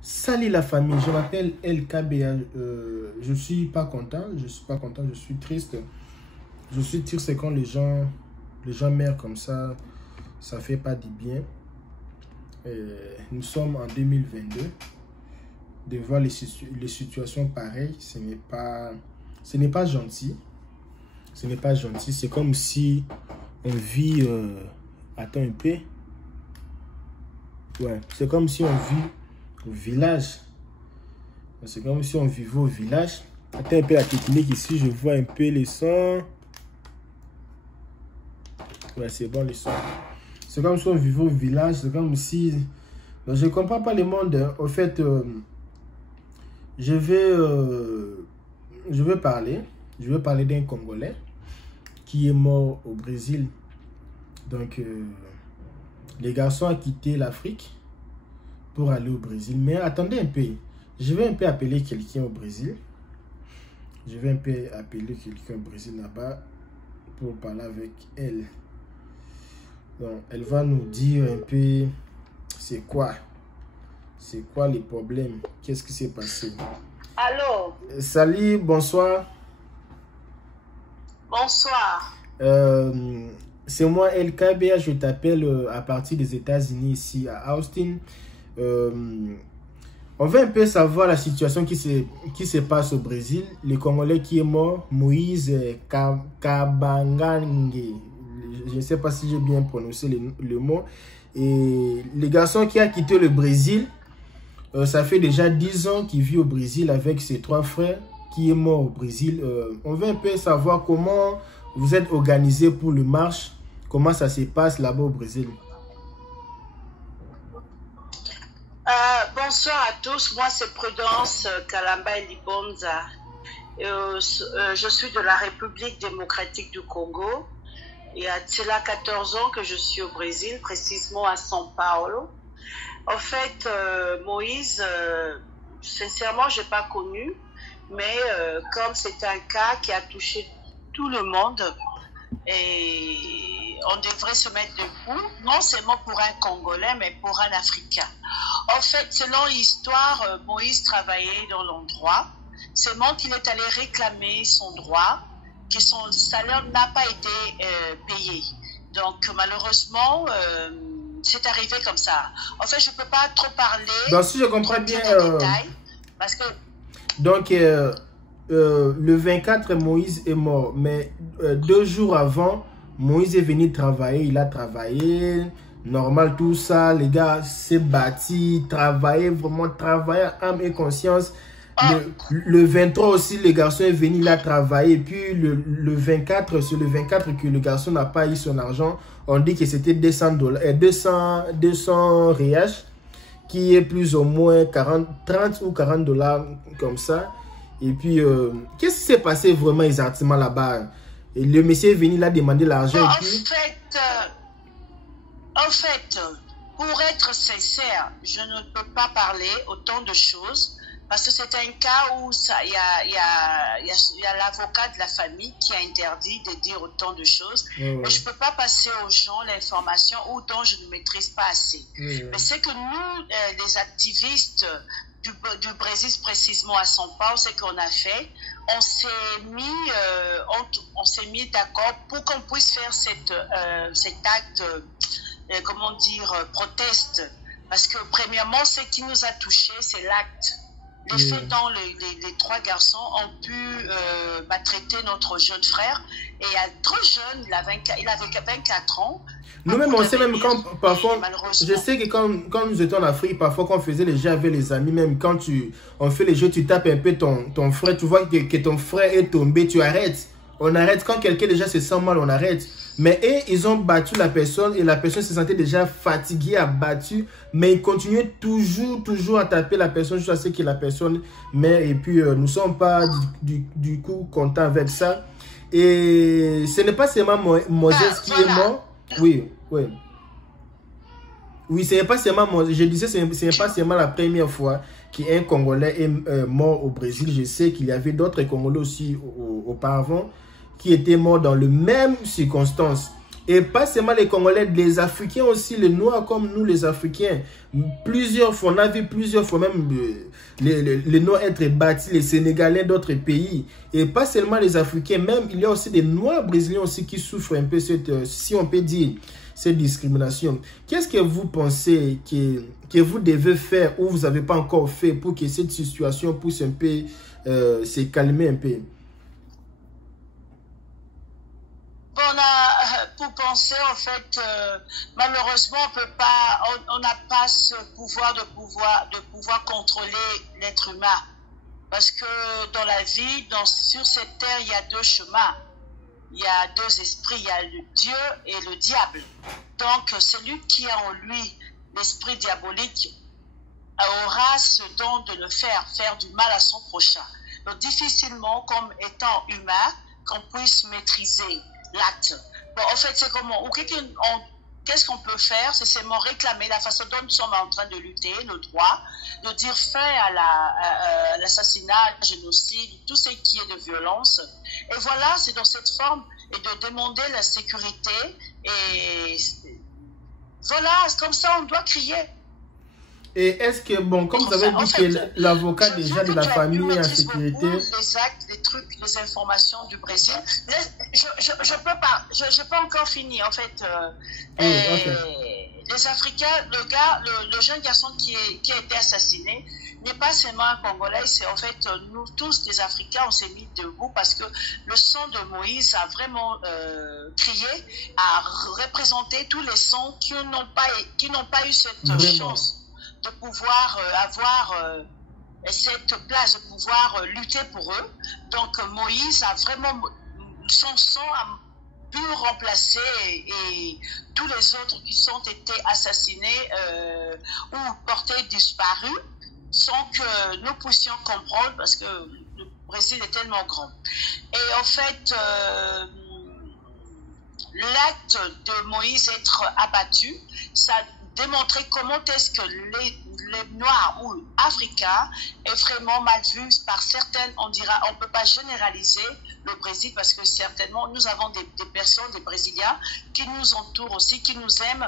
Salut la famille, je m'appelle LKBA. Je suis pas content, je suis triste. Je suis triste quand les gens meurent comme ça fait pas du bien. Nous sommes en 2022. De voir les situations pareilles, ce n'est pas gentil. Ce n'est pas gentil. C'est comme si on vit... attends un peu. Ouais, c'est comme si on vit au village. C'est comme si on vivait au village. Attends un peu la technique ici, je vois un peu les sons. Ouais, c'est bon les sons. C'est comme si on vivait au village. C'est comme si... Donc, je ne comprends pas le monde. Au fait, je vais parler d'un Congolais qui est mort au Brésil. Donc, les garçons ont quitté l'Afrique pour aller au Brésil. Mais attendez un peu. Je vais un peu appeler quelqu'un au Brésil. Je vais un peu appeler quelqu'un au Brésil là-bas pour parler avec elle. Donc, elle va nous dire un peu c'est quoi les problèmes. Qu'est-ce qui s'est passé? Allô? Salut, bonsoir. Bonsoir. C'est moi LKBA, je t'appelle à partir des États-Unis ici à Austin. On veut un peu savoir la situation qui se passe au Brésil. Le Congolais qui est mort, Moïse Kabangangue. Je ne sais pas si j'ai bien prononcé le mot. Et le garçon qui a quitté le Brésil, ça fait déjà 10 ans qu'il vit au Brésil avec ses 3 frères qui est mort au Brésil. On veut un peu savoir comment vous êtes organisé pour le marche. Comment ça se passe là-bas au Brésil? Bonsoir à tous. Moi, c'est Prudence Kalamba Libonza. Je suis de la République démocratique du Congo. Il y a 14 ans que je suis au Brésil, précisément à São Paulo. En fait, Moïse, sincèrement, je n'ai pas connu. Mais comme c'est un cas qui a touché tout le monde, et on devrait se mettre debout, non seulement pour un Congolais, mais pour un Africain. En fait, selon l'histoire, Moïse travaillait dans l'endroit, seulement qu'il est allé réclamer son droit, que son salaire n'a pas été payé. Donc, malheureusement, c'est arrivé comme ça. En fait, je ne peux pas trop parler. Donc, si je comprends bien... détails, parce que... Donc, le 24, Moïse est mort. Mais 2 jours avant, Moïse est venu travailler. Il a travaillé. Normal, tout ça. Les gars s'est bâti. Travaillé, vraiment travaillé âme et conscience. Le 23 aussi, le garçon est venu, il a travaillé. Et puis, le 24, c'est le 24 que le garçon n'a pas eu son argent. On dit que c'était 200 réals, qui est plus ou moins 30 ou 40 dollars comme ça. Et puis, qu'est-ce qui s'est passé vraiment exactement là-bas? Le monsieur est venu, il a demandé l'argent. En fait, pour être sincère, je ne peux pas parler autant de choses parce que c'est un cas où il y a l'avocat de la famille qui a interdit de dire autant de choses. Et je ne peux pas passer aux gens l'information ou dont je ne maîtrise pas assez. Mais c'est que nous, les activistes du Brésil, précisément à São Paulo, ce qu'on a fait, on s'est mis d'accord pour qu'on puisse faire cet acte, comment dire, proteste. Parce que premièrement, ce qui nous a touché, c'est l'acte. Les faits dont les 3 garçons ont pu maltraiter notre jeune frère. Et trop jeune, il avait 24 ans. Nous-mêmes, on sait même quand, parfois, je sais que quand nous étions en Afrique, parfois quand on faisait les jeux avec les amis, même quand on fait les jeux, tu tapes un peu ton frère, tu vois que ton frère est tombé, tu arrêtes. On arrête. Quand quelqu'un déjà se sent mal, on arrête. Mais eux, ils ont battu la personne et la personne se sentait déjà fatiguée, abattue. Mais ils continuaient toujours à taper la personne jusqu'à ce que la personne meure. Et puis, nous ne sommes pas du coup contents avec ça. Et ce n'est pas seulement Moses qui est mort. Oui. Oui, ce n'est pas seulement Moses. Je disais, ce n'est pas seulement la première fois qu'un Congolais est mort au Brésil. Je sais qu'il y avait d'autres Congolais aussi auparavant qui étaient morts dans les mêmes circonstances. Et pas seulement les Congolais, les Africains aussi, les Noirs comme nous, les Africains. Plusieurs fois, on a vu plusieurs fois même les Noirs être battus, les Sénégalais d'autres pays. Et pas seulement les Africains, même il y a aussi des Noirs brésiliens aussi qui souffrent un peu, si on peut dire, cette discrimination. Qu'est-ce que vous pensez que vous devez faire ou vous n'avez pas encore fait pour que cette situation puisse un peu se calmer un peu? Bon, pour penser, en fait, malheureusement, on n'a pas ce pouvoir de pouvoir contrôler l'être humain. Parce que dans la vie, sur cette terre, il y a deux chemins. Il y a deux esprits, il y a le Dieu et le diable. Donc, celui qui a en lui l'esprit diabolique aura ce don de le faire du mal à son prochain. Donc, difficilement, comme étant humain, qu'on puisse maîtriser l'acte. Bon, en fait, c'est comment? Qu'est-ce qu'on peut faire? C'est seulement réclamer la façon dont nous sommes en train de lutter, le droit, de dire fin à l'assassinat, le génocide, tout ce qui est de violence. Et voilà, c'est dans cette forme, et de demander la sécurité. Et voilà, comme ça, on doit crier. Et est-ce que, bon, comme vous avez dit que l'avocat déjà de la famille est en sécurité... Les actes, les trucs, les informations du Brésil. Je peux encore finir, en fait. Les Africains, le jeune garçon qui a été assassiné n'est pas seulement un Congolais, c'est en fait nous tous les Africains, on s'est mis debout parce que le sang de Moïse a vraiment crié, a représenté tous les sons qui n'ont pas eu cette chance de pouvoir avoir cette place, de pouvoir lutter pour eux. Donc Moïse a vraiment, son sang a pu remplacer et tous les autres qui sont été assassinés ou portés disparus sans que nous puissions comprendre parce que le Brésil est tellement grand. Et en fait, l'acte de Moïse être abattu, ça démontrer comment est-ce que les Noirs ou Africains est vraiment mal vu par certaines. On dira, on ne peut pas généraliser le Brésil parce que certainement nous avons des personnes, des Brésiliens qui nous entourent aussi, qui nous aiment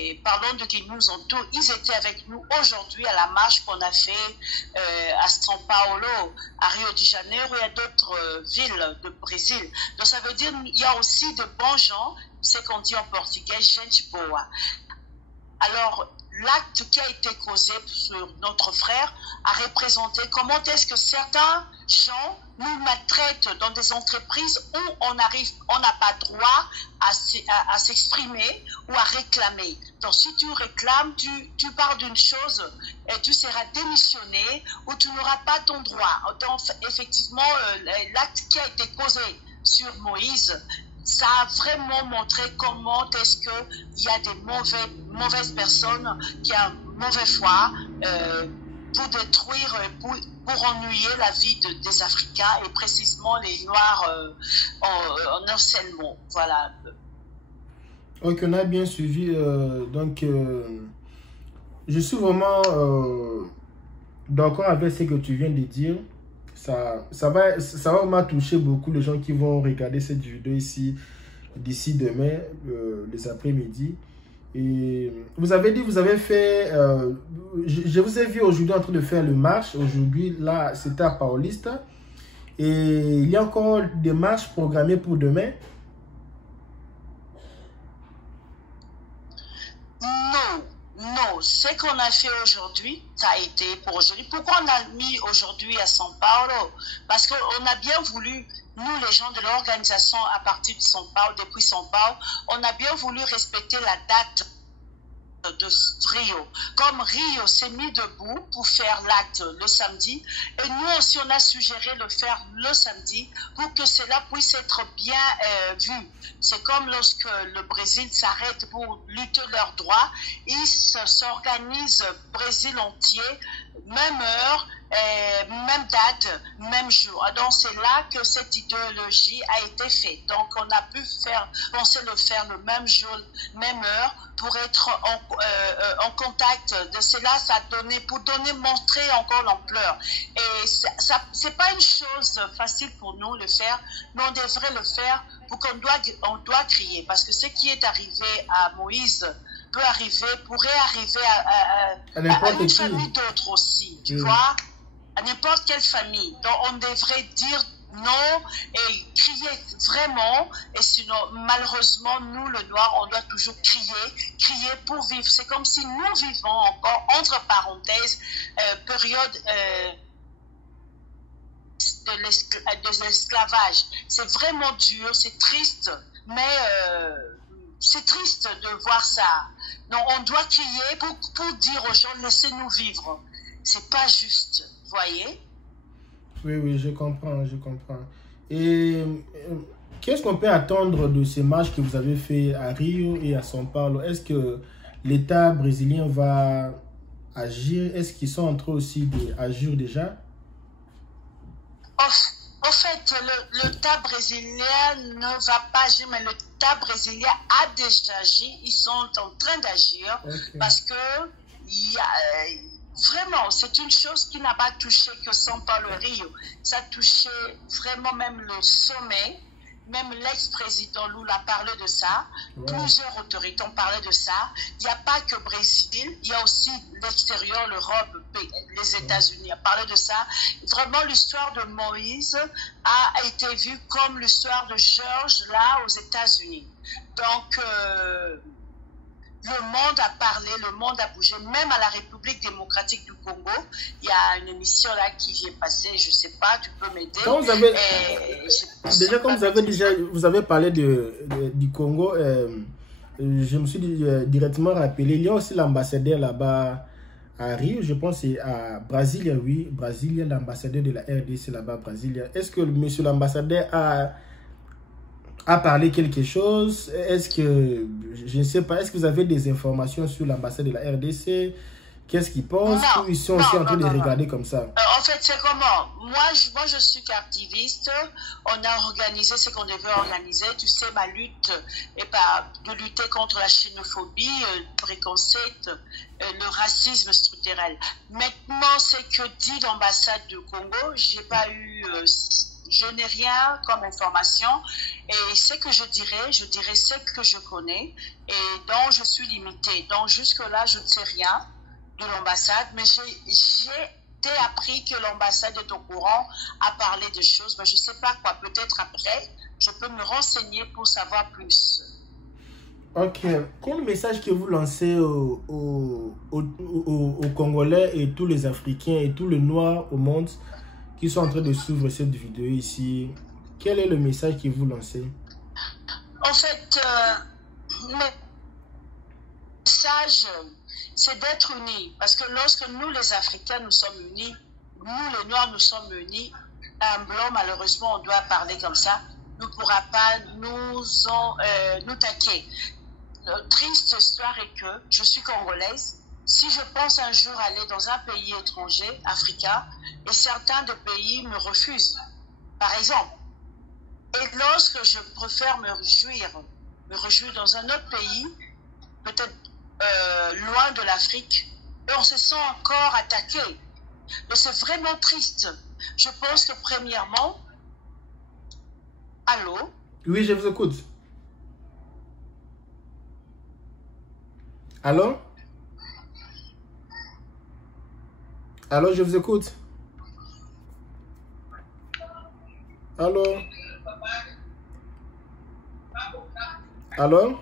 et parlons de qui nous entourent. Ils étaient avec nous aujourd'hui à la marche qu'on a fait à São Paulo, à Rio de Janeiro et à d'autres villes de Brésil. Donc ça veut dire qu'il y a aussi de bons gens, c'est qu'on dit en portugais, gente boa. Alors, l'acte qui a été causé sur notre frère a représenté comment est-ce que certains gens nous maltraitent dans des entreprises où on n'a pas droit à s'exprimer ou à réclamer. Donc, si tu réclames, tu parles d'une chose et tu seras démissionné ou tu n'auras pas ton droit. Donc, effectivement, l'acte qui a été causé sur Moïse, ça a vraiment montré comment est-ce qu'il y a des mauvaises personnes qui ont mauvaise foi pour détruire, pour ennuyer la vie des Africains et précisément les Noirs en harcèlement. Voilà. Ok, on a bien suivi. Je suis vraiment d'accord avec ce que tu viens de dire. Ça va vraiment toucher beaucoup les gens qui vont regarder cette vidéo ici d'ici demain, les après-midi. Et vous avez dit, vous avez fait, je vous ai vu aujourd'hui en train de faire le marche. Aujourd'hui, là, c'était à Paulista. Et il y a encore des marches programmées pour demain. Non, ce qu'on a fait aujourd'hui, ça a été pour aujourd'hui. Pourquoi on a mis aujourd'hui à São Paulo? Parce qu'on a bien voulu, nous les gens de l'organisation à partir de São Paulo, depuis São Paulo, on a bien voulu respecter la date de Rio. Comme Rio s'est mis debout pour faire l'acte le samedi, et nous aussi on a suggéré de le faire le samedi pour que cela puisse être bien vu. C'est comme lorsque le Brésil s'arrête pour lutter leurs droits, ils s'organisent Brésil entier, même heure, même date, même jour. Donc c'est là que cette idéologie a été faite. Donc on a pu penser le faire le même jour, même heure, pour être en contact de cela, ça a donné, pour montrer encore l'ampleur. Et c'est pas une chose facile pour nous le faire, mais on devrait le faire on doit crier. Parce que ce qui est arrivé à Moïse pourrait arriver à une famille d'autres aussi, tu vois, à n'importe quelle famille. Donc on devrait dire non et crier vraiment. Et sinon, malheureusement, nous, le noir, on doit toujours crier pour vivre. C'est comme si nous vivons encore, entre parenthèses, période de l'esclavage. C'est vraiment dur, c'est triste, mais c'est triste de voir ça. Donc on doit crier pour dire aux gens, laissez-nous vivre. C'est pas juste, voyez? Oui, je comprends. Et qu'est-ce qu'on peut attendre de ces marches que vous avez fait à Rio et à São Paulo? Est-ce que l'État brésilien va agir? Est-ce qu'ils sont en train aussi d'agir déjà? En fait, l'État brésilien ne va pas agir, mais l'État brésilien a déjà agi. Ils sont en train d'agir parce que vraiment, c'est une chose qui n'a pas touché que São Paulo et Rio. Ça a touché vraiment même le sommet. Même l'ex-président Lula parlait de ça. Plusieurs autorités ont parlé de ça. Il n'y a pas que Brésil, il y a aussi l'extérieur, l'Europe, les États-Unis a parlé de ça. Vraiment, l'histoire de Moïse a été vue comme l'histoire de George là aux États-Unis. Donc, le monde a parlé, le monde a bougé. Même à la République démocratique du Congo, il y a une émission là qui vient passer, je ne sais pas, tu peux m'aider. Vous avez parlé du Congo, je me suis directement rappelé, il y a aussi l'ambassadeur là-bas à Rio, je pense c'est à Brasilia, oui, Brasilia, l'ambassadeur de la RDC là-bas, Brasilia. Est-ce que monsieur l'ambassadeur a parlé quelque chose? Est-ce que, je ne sais pas, est-ce que vous avez des informations sur l'ambassade de la RDC? Qu'est-ce qu'ils pensent? Ou ils sont aussi en train de regarder comme ça? En fait, c'est comment? Moi, je suis activiste. On a organisé ce qu'on devait organiser. Tu sais, ma lutte est de lutter contre la xénophobie, le préconcept, le racisme structurel. Maintenant, ce que dit l'ambassade du Congo, j'ai pas eu... je n'ai rien comme information et ce que je dirais ce que je connais et dont je suis limitée. Donc jusque-là, je ne sais rien de l'ambassade, mais j'ai appris que l'ambassade est au courant, à parler de choses, mais je ne sais pas quoi. Peut-être après, je peux me renseigner pour savoir plus. Ok. Quel message que vous lancez aux Congolais et tous les Africains et tous les Noirs au monde qui sont en train de suivre cette vidéo ici? Quel est le message que vous lancez? En fait, le message, c'est d'être unis. Parce que lorsque nous, les Africains, nous sommes unis, nous, les Noirs, nous sommes unis, un blanc, malheureusement, on doit parler comme ça, ne pourra pas nous taquer. La triste histoire est que je suis congolaise. Si je pense un jour aller dans un pays étranger, africain, et certains de pays me refusent, par exemple, et lorsque je préfère me réjouir dans un autre pays, peut-être loin de l'Afrique, et on se sent encore attaqué. Mais c'est vraiment triste. Je pense que premièrement, allô? Oui, je vous écoute. Allô? Allô, je vous écoute. Allô? Allô?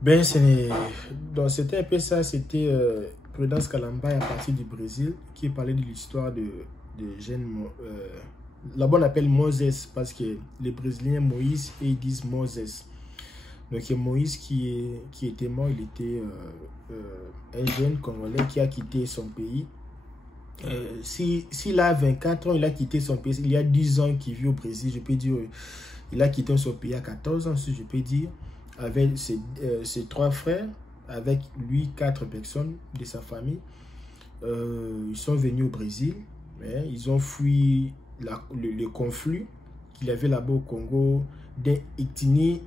Ben, donc c'était un peu ça, c'était Prudence Kalamba à partir du Brésil qui parlait de l'histoire de jeunes. Là-bas on appelle Moses parce que les Brésiliens Moïse et ils disent Moses. Donc Moïse qui était mort, il était un jeune Congolais qui a quitté son pays. S'il a 24 ans, il a quitté son pays. Il y a 10 ans qu'il vit au Brésil, je peux dire. Il a quitté son pays à 14 ans, si je peux dire. Avec ses 3 frères, avec lui 4 personnes de sa famille. Ils sont venus au Brésil. Mais ils ont fui le conflit qu'il y avait là-bas au Congo d'un ethnie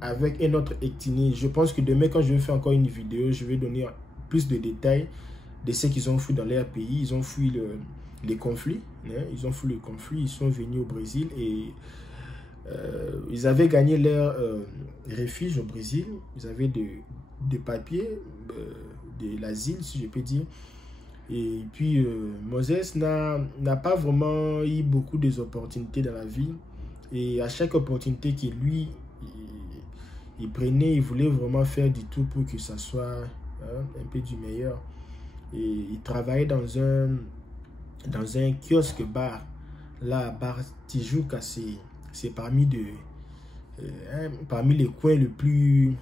avec un autre ethnie. Je pense que demain, quand je vais faire encore une vidéo, je vais donner plus de détails de ce qu'ils ont fui dans leur pays. Ils ont fui les conflits. Hein. Ils ont fui le conflit, ils sont venus au Brésil et ils avaient gagné leur refuge au Brésil. Ils avaient des papiers, de l'asile, si je peux dire. Et puis, Moses n'a pas vraiment eu beaucoup d'opportunités dans la vie. Et à chaque opportunité qu'il lui il prenait, il voulait vraiment faire du tout pour que ça soit un peu du meilleur. Et il travaillait dans un kiosque bar. Là, bar Tijuca, c'est parmi les coins les plus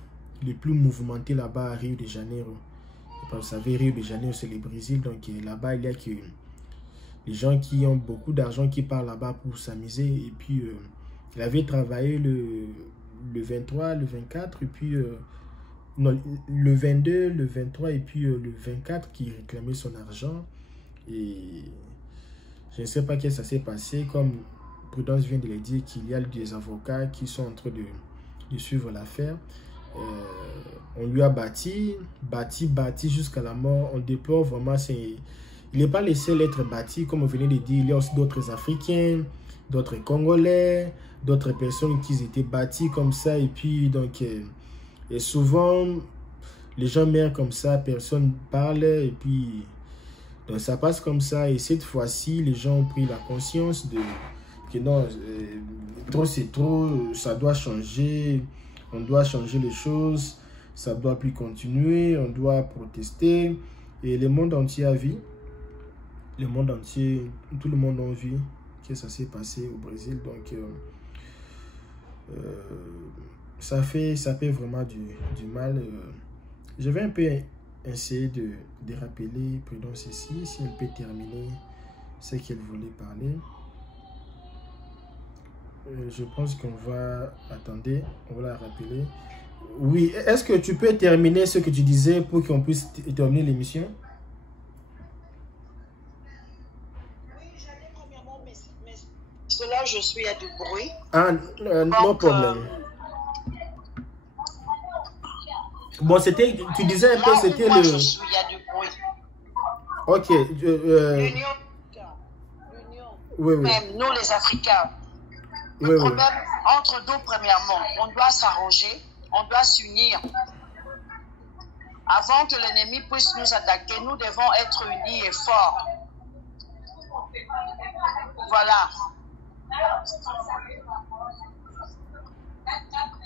mouvementés là-bas à Rio de Janeiro. Vous savez, Rio de Janeiro, c'est le Brésil. Donc là-bas, il y a que les gens qui ont beaucoup d'argent qui partent là-bas pour s'amuser. Et puis, il avait travaillé le 23, le 24, et puis non, le 22, le 23, et puis le 24 qui réclamait son argent. Et je ne sais pas qu'est-ce que ça s'est passé. Comme Prudence vient de le dire, qu'il y a des avocats qui sont en train de suivre l'affaire. On lui a bâti jusqu'à la mort. On déplore vraiment. Il n'est pas le seul à être bâti, comme on venait de dire. Il y a aussi d'autres Africains, d'autres Congolais, d'autres personnes qui étaient bâties comme ça. Et puis, donc, et souvent, les gens meurent comme ça, personne ne parle. Et puis, donc ça passe comme ça. Et cette fois-ci, les gens ont pris la conscience que non, trop c'est trop, ça doit changer. On doit changer les choses, ça ne doit plus continuer, on doit protester. Et le monde entier a vu, le monde entier, tout le monde a vu que ça s'est passé au Brésil. Donc, ça fait vraiment du mal. Je vais un peu essayer de rappeler Prudence ici, si elle peut terminer ce qu'elle voulait parler. Je pense qu'on va attendre, on va la rappeler. Oui, est-ce que tu peux terminer ce que tu disais pour qu'on puisse terminer l'émission? Oui, j'allais premièrement, mais cela, je suis à du bruit. Ah, non problème. Bon, c'était, tu disais un peu, c'était le... je suis à du bruit. Ok. L'Union. Oui, oui. Même nous, les Africains. Le problème entre nous, premièrement, on doit s'arranger, on doit s'unir. Avant que l'ennemi puisse nous attaquer, nous devons être unis et forts. Voilà.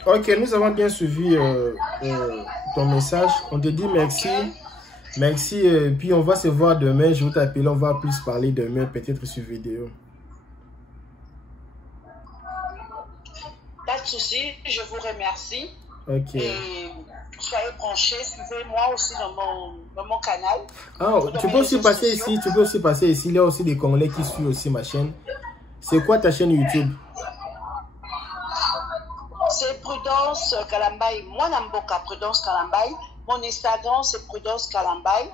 Ok, nous avons bien suivi ton message. On te dit merci. Okay. Merci. Puis on va se voir demain. Je vais t'appeler. On va plus parler demain, peut-être sur vidéo. Pas de souci, je vous remercie. Ok. Et soyez branchés, suivez-moi aussi dans mon canal. Ah, tu peux aussi passer ici. Tu peux aussi passer ici. Il y a aussi des Congolais qui suivent aussi ma chaîne. C'est quoi ta chaîne YouTube? C'est Prudence Kalambay. Moi, Namboka, Prudence Kalambay. Mon Instagram, c'est Prudence Kalambay.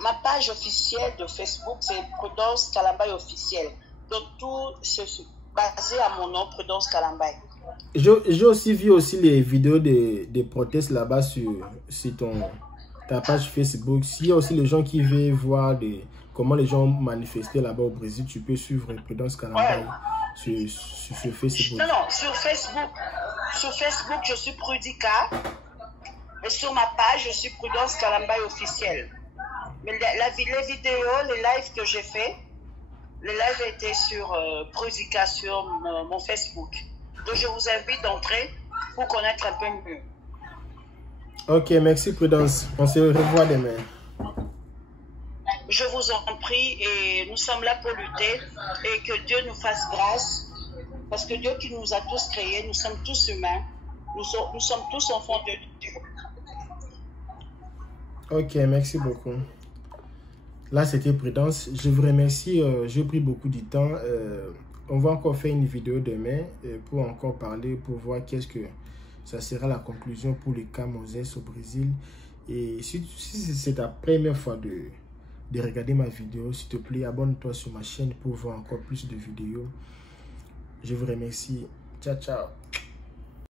Ma page officielle de Facebook, c'est Prudence Kalambay officielle. Donc, tout c'est basé à mon nom, Prudence Kalambay. J'ai aussi vu aussi les vidéos des protestes là-bas sur ta page Facebook. S'il y a aussi les gens qui veulent voir comment les gens manifestaient là-bas au Brésil, tu peux suivre Prudence Kalambay sur Facebook. Non, sur Facebook, je suis Prudica. Et sur ma page, je suis Prudence Kalambay officielle. Mais les vidéos, les lives que j'ai fait, les lives étaient sur Prudica, sur mon Facebook. Donc, je vous invite d'entrer pour connaître un peu mieux. Ok, merci Prudence. On se revoit demain. Je vous en prie et nous sommes là pour lutter et que Dieu nous fasse grâce. Parce que Dieu qui nous a tous créés, nous sommes tous humains. Nous sommes tous enfants de Dieu. Ok, merci beaucoup. Là, c'était Prudence. Je vous remercie. J'ai pris beaucoup de temps. On va encore faire une vidéo demain pour encore parler, pour voir qu'est-ce que ça sera la conclusion pour le cas Moses au Brésil. Et si c'est ta première fois de regarder ma vidéo, s'il te plaît, abonne-toi sur ma chaîne pour voir encore plus de vidéos. Je vous remercie. Ciao, ciao.